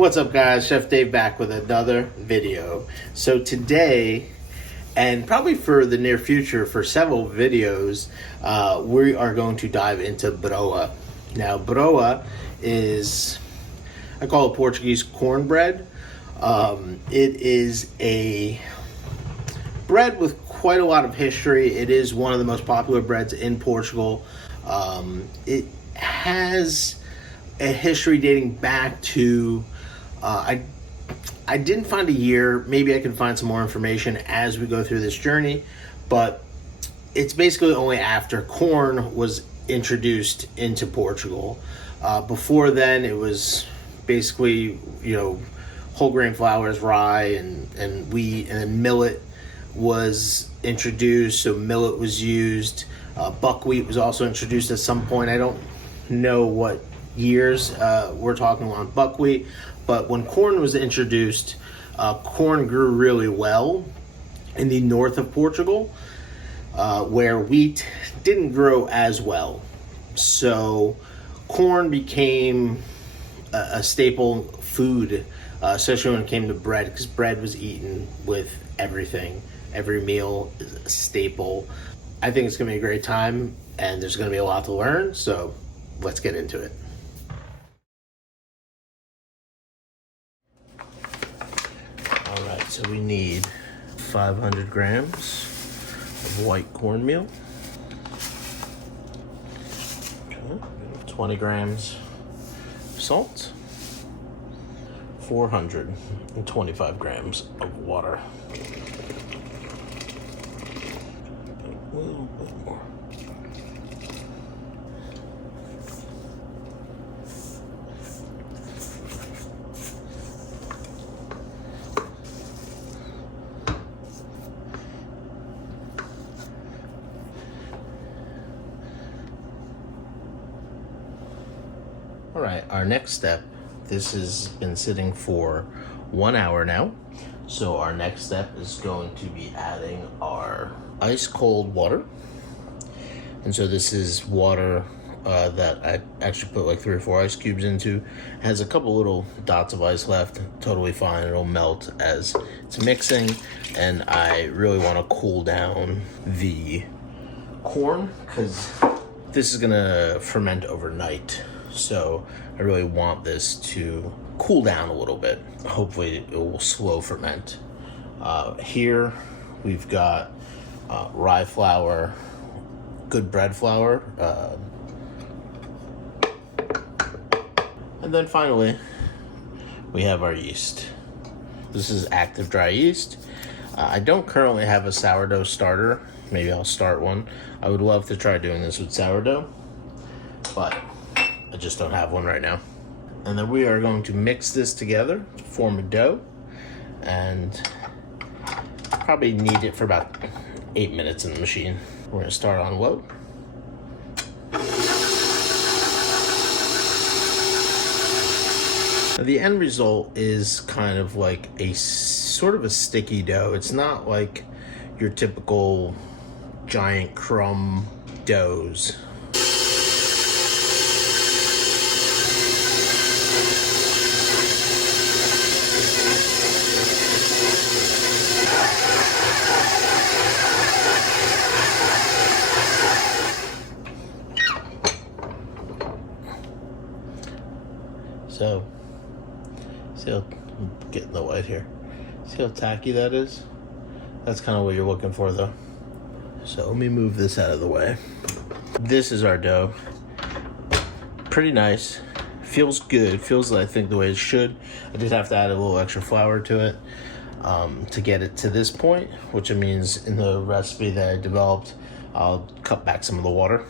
What's up, guys? Chef Dave back with another video. So today, and probably for the near future, for several videos, we are going to dive into Broa. Now, Broa is, I call it Portuguese cornbread. It is a bread with quite a lot of history. It is one of the most popular breads in Portugal. It has a history dating back to, I didn't find a year. Maybe I can find some more information as we go through this journey, but it's basically only after corn was introduced into Portugal. Before then, it was basically, whole grain flours, rye and wheat, and then millet was introduced, so millet was used. Buckwheat was also introduced at some point. I don't know what years we're talking on buckwheat, but when corn was introduced, corn grew really well in the north of Portugal, where wheat didn't grow as well. So corn became a staple food, especially when it came to bread, because bread was eaten with everything. Every meal is a staple. I think it's going to be a great time, and there's going to be a lot to learn, so let's get into it. All right, so we need 500 grams of white cornmeal, 20 grams of salt, 425 grams of water. A little bit more. All right, our next step, this has been sitting for 1 hour now. So our next step is going to be adding our ice cold water. And so this is water that I actually put like 3 or 4 ice cubes into. It has a couple little dots of ice left, totally fine. It'll melt as it's mixing. And I really want to cool down the corn because this is gonna ferment overnight. So I really want this to cool down a little bit. Hopefully it will slow ferment. Here we've got rye flour, good bread flour, and then finally we have our yeast. This is active dry yeast. I don't currently have a sourdough starter. Maybe I'll start one. I would love to try doing this with sourdough, but I just don't have one right now. And then we are going to mix this together to form a dough, and probably knead it for about 8 minutes in the machine. We're gonna start on low. Now the end result is kind of like a sort of a sticky dough. It's not like your typical giant crumb doughs. So, see how, I'm getting the white here. See how tacky that is? That's kind of what you're looking for though. So let me move this out of the way. This is our dough. Pretty nice. Feels good. Feels, I think, the way it should. I did have to add a little extra flour to it to get it to this point, which means in the recipe that I developed, I'll cut back some of the water.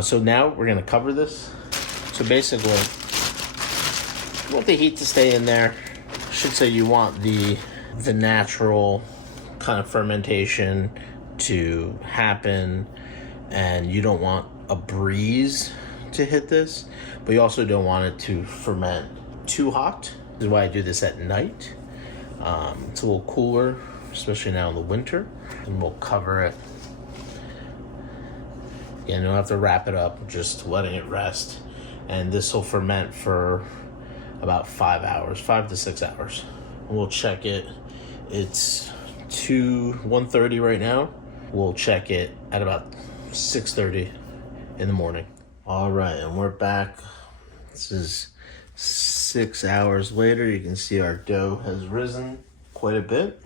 So now we're gonna cover this. So basically, you want the heat to stay in there. I should say you want the natural kind of fermentation to happen, and you don't want a breeze to hit this, but you also don't want it to ferment too hot. This is why I do this at night. It's a little cooler, especially now in the winter. And we'll cover it. Again, you don't have to wrap it up, just letting it rest. And this will ferment for about 5 hours, 5 to 6 hours. We'll check it. It's 1:30 right now. We'll check it at about 6:30 in the morning. All right, and we're back. This is 6 hours later. You can see our dough has risen quite a bit.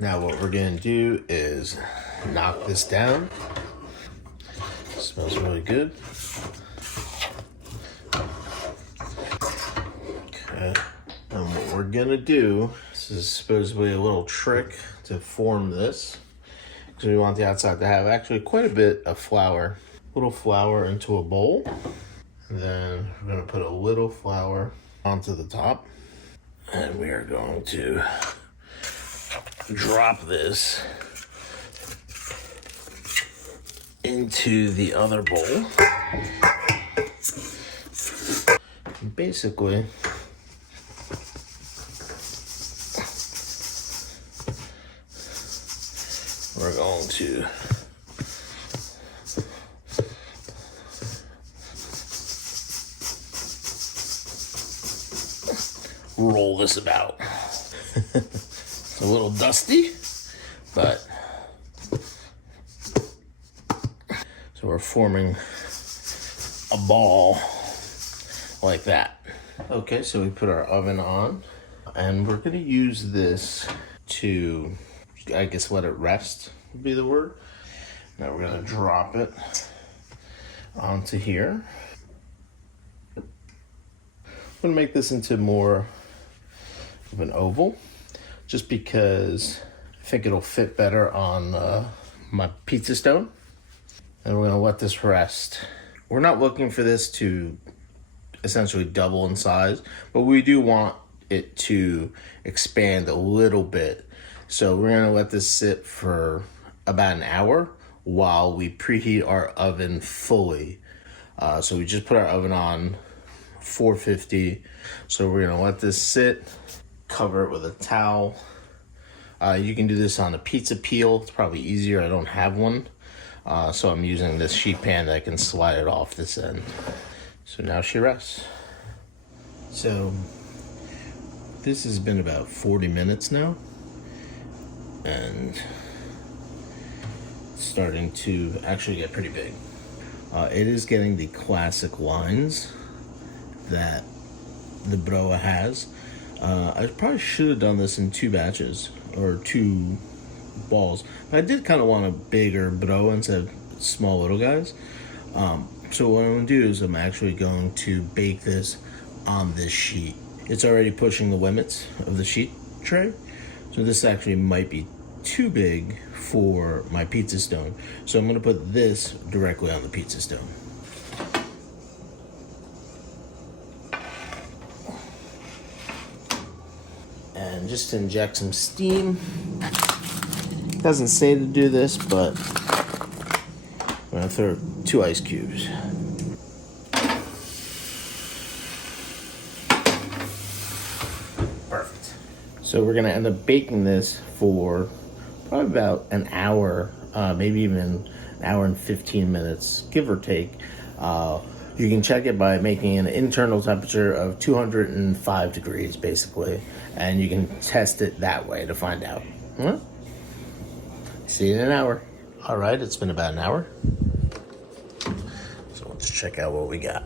Now what we're gonna do is knock this down. It smells really good. Okay, and what we're gonna do, this is supposedly a little trick to form this, because we want the outside to have actually quite a bit of flour. A little flour into a bowl. And then we're gonna put a little flour onto the top. And we are going to drop this into the other bowl. And basically, we're going to roll this about. It's a little dusty, but so we're forming a ball like that. Okay, so we put our oven on, and we're gonna use this to, I guess, let it rest would be the word. Now we're gonna drop it onto here. I'm gonna make this into more of an oval, just because I think it'll fit better on my pizza stone. And we're gonna let this rest. We're not looking for this to essentially double in size, but we do want it to expand a little bit. So we're gonna let this sit for about an hour while we preheat our oven fully. So we just put our oven on 450. So we're gonna let this sit, cover it with a towel. You can do this on a pizza peel. It's probably easier. I don't have one. So I'm using this sheet pan that I can slide it off this end. So now she rests. So this has been about 40 minutes now. And it's starting to actually get pretty big. It is getting the classic lines that the Broa has. I probably should have done this in 2 batches or 2 balls, but I did kind of want a bigger Broa instead of small little guys. So what I'm going to do is I'm actually going to bake this on this sheet. It's already pushing the limits of the sheet tray, so this actually might be too big for my pizza stone. So I'm going to put this directly on the pizza stone. And just to inject some steam. It doesn't say to do this, but I'm gonna throw 2 ice cubes. Perfect. So we're gonna end up baking this for probably about an hour, maybe even an hour and 15 minutes, give or take. You can check it by making an internal temperature of 205 degrees, basically, and you can test it that way to find out. See you in an hour. All right, it's been about an hour. So let's check out what we got.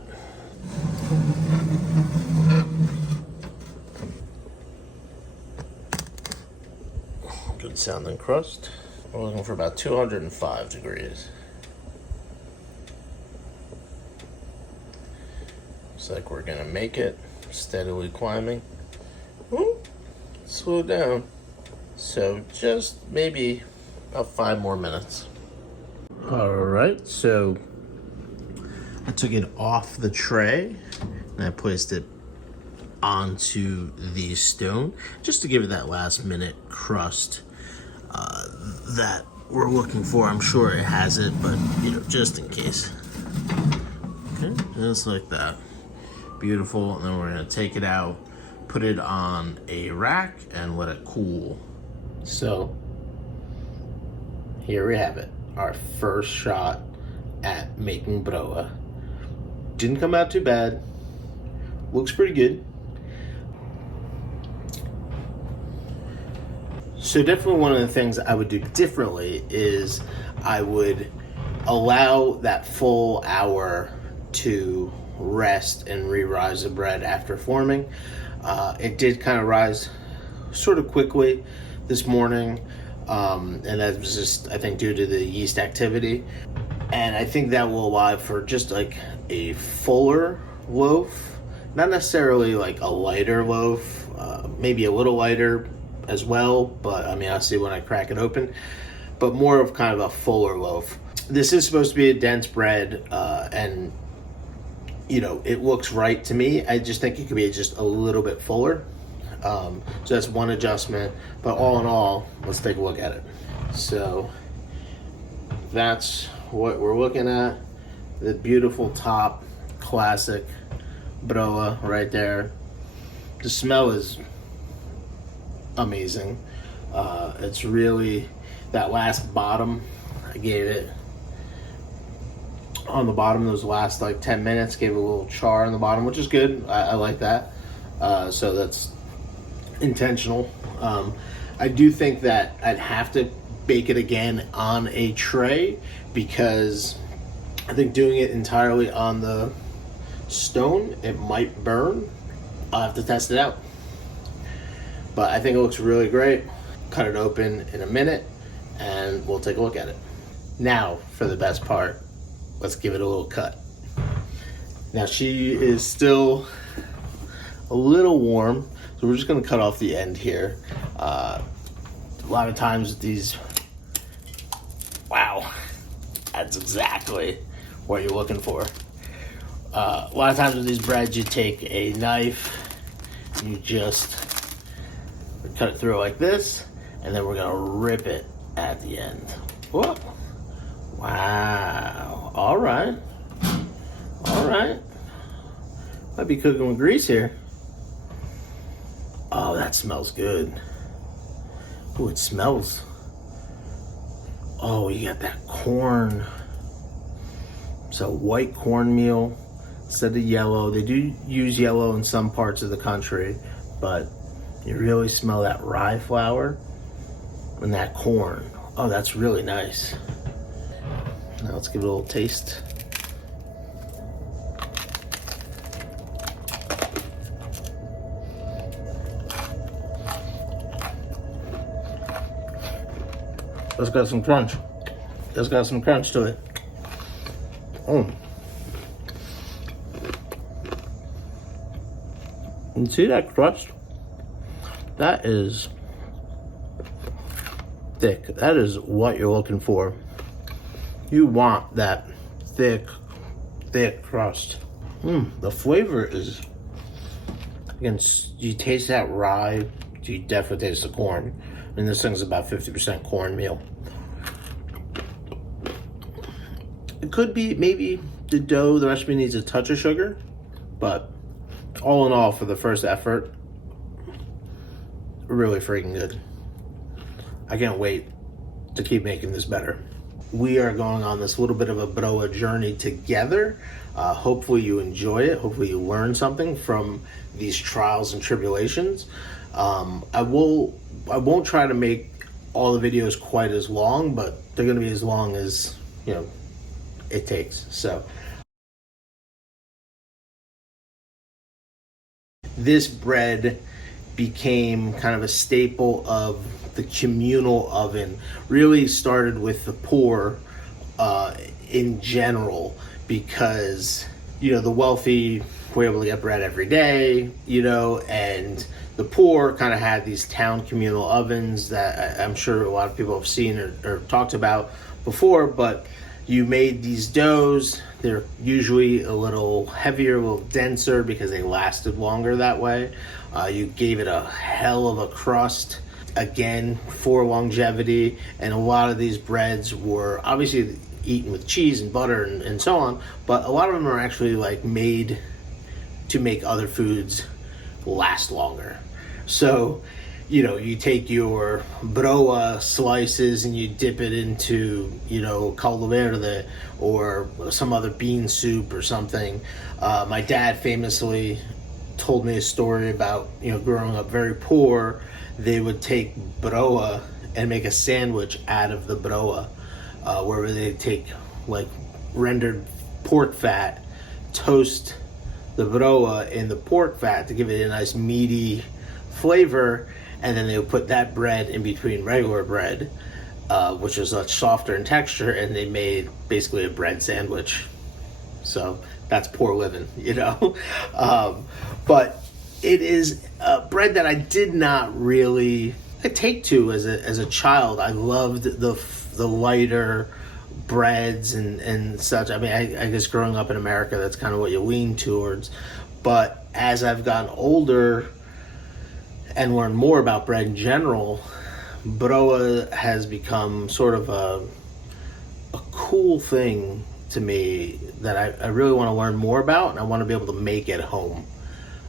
Good sounding crust. We're looking for about 205 degrees. Looks like we're gonna make it, steadily climbing. Ooh, slow down. So just maybe about 5 more minutes. All right, so I took it off the tray and I placed it onto the stone just to give it that last minute crust that we're looking for. I'm sure it has it, but you know, just in case. Okay, just like that. Beautiful. And then we're gonna take it out, put it on a rack and let it cool. So here we have it, our first shot at making Broa. Didn't come out too bad. looks pretty good. So definitely one of the things I would do differently is I would allow that full hour to rest and re-rise the bread after forming. It did kind of rise sort of quickly this morning, and that was just, I think, due to the yeast activity. And I think that will allow for just like a fuller loaf, not necessarily like a lighter loaf, maybe a little lighter as well, but I mean, I'll see when I crack it open, but more of kind of a fuller loaf. This is supposed to be a dense bread, and you know, it looks right to me. I just think it could be just a little bit fuller. So that's one adjustment, but all in all, let's take a look at it. So that's what we're looking at. The beautiful top, classic Broa right there. The smell is amazing. It's really, that last bottom, I gave it on the bottom, those last like 10 minutes, gave it a little char on the bottom, which is good. I like that. So that's intentional. I do think that I'd have to bake it again on a tray, because I think doing it entirely on the stone, it might burn. I'll have to test it out. But I think it looks really great. Cut it open in a minute and we'll take a look at it. Now for the best part, let's give it a little cut. Now she is still a little warm, so we're just gonna cut off the end here. A lot of times with these, wow, that's exactly what you're looking for. A lot of times with these breads, you take a knife, you just cut it through like this, and then we're gonna rip it at the end. Whoa. Wow, all right. All right. Might be cooking with grease here. Oh, that smells good. Oh, it smells. Oh, you got that corn. So white cornmeal instead of yellow. They do use yellow in some parts of the country, but you really smell that rye flour and that corn. Oh, that's really nice. Now let's give it a little taste. It's got some crunch. It's got some crunch to it. You see that crust? That is thick. That is what you're looking for. You want that thick crust. The flavor is, again, you taste that rye, you definitely taste the corn. And this thing's about 50% cornmeal. It could be maybe the dough, the recipe needs a touch of sugar, but all in all, for the first effort, really freaking good. I can't wait to keep making this better. We are going on this little bit of a Broa journey together. Hopefully you enjoy it. Hopefully you learn something from these trials and tribulations. I won't try to make all the videos quite as long, but they're going to be as long as, you know, it takes. So this bread became kind of a staple of the communal oven. Really started with the poor in general, because, you know, the wealthy were able to get bread every day, you know, and the poor kind of had these town communal ovens that I'm sure a lot of people have seen or talked about before. But you made these doughs. They're usually a little heavier, a little denser, because they lasted longer that way. You gave it a hell of a crust, again, for longevity. And a lot of these breads were obviously eaten with cheese and butter and so on, but a lot of them are actually like made to make other foods last longer. So, you know, you take your broa slices and you dip it into, you know, caldo verde or some other bean soup or something. My dad famously told me a story about, growing up very poor. They would take broa and make a sandwich out of the broa, where they take like rendered pork fat, toast the broa in the pork fat to give it a nice meaty flavor, and then they would put that bread in between regular bread, which was much softer in texture, and they made basically a bread sandwich. So that's poor living, but it is a bread that I did not really take to as a child. I loved the lighter breads and such. I mean, I guess growing up in America, that's kind of what you lean towards. But as I've gotten older and learned more about bread in general, broa has become sort of a cool thing to me that I really want to learn more about, and I want to be able to make at home.